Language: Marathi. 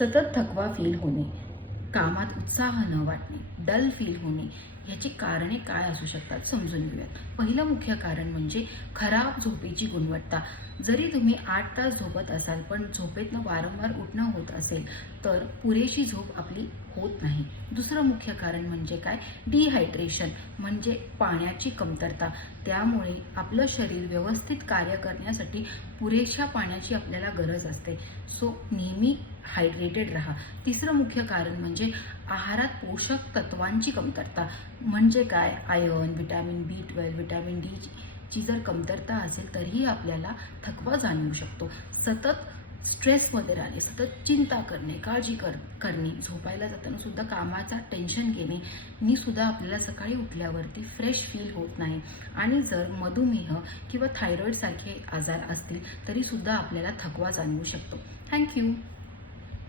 सतत थकवा फील होणे, कामात उत्साह न वाटणे, डल फील होणे याची कारणे काय असू शकतात समजून घेऊयात. पहिलं मुख्य कारण म्हणजे खराब झोपेची गुणवत्ता. जरी तुम्ही 8 तास झोपत असाल पण झोपेतनं वारंवार उठणं होत असेल तर पुरेशी झोप आपली होत नाही. दुसरं मुख्य कारण म्हणजे काय, डिहायड्रेशन म्हणजे पाण्याची कमतरता. त्यामुळे आपलं शरीर व्यवस्थित कार्य करण्यासाठी पुरेशा पाण्याची आपल्याला गरज असते. सो नेहमी हायड्रेटेड राहा. तिसरं मुख्य कारण म्हणजे आहारात पोषक तत्वांची कमतरता. म्हणजे काय, iron, vitamin B12, vitamin D ची जर कमतरता असेल तरीही आपल्याला थकवा जाणवू शकतो. सतत स्ट्रेसमध्ये राहणे, सतत चिंता करणे, काळजी करणे, झोपायला जाताना सुद्धा कामाचा टेन्शन घेणे नी सुद्धा आपल्याला सकाळी उठल्यावरती फ्रेश फील होत नाही. आणि जर मधुमेह किंवा थायरॉईड सारखे आजार असतील तरी सुद्धा आपल्याला थकवा जाणवू शकतो. थँक्यू.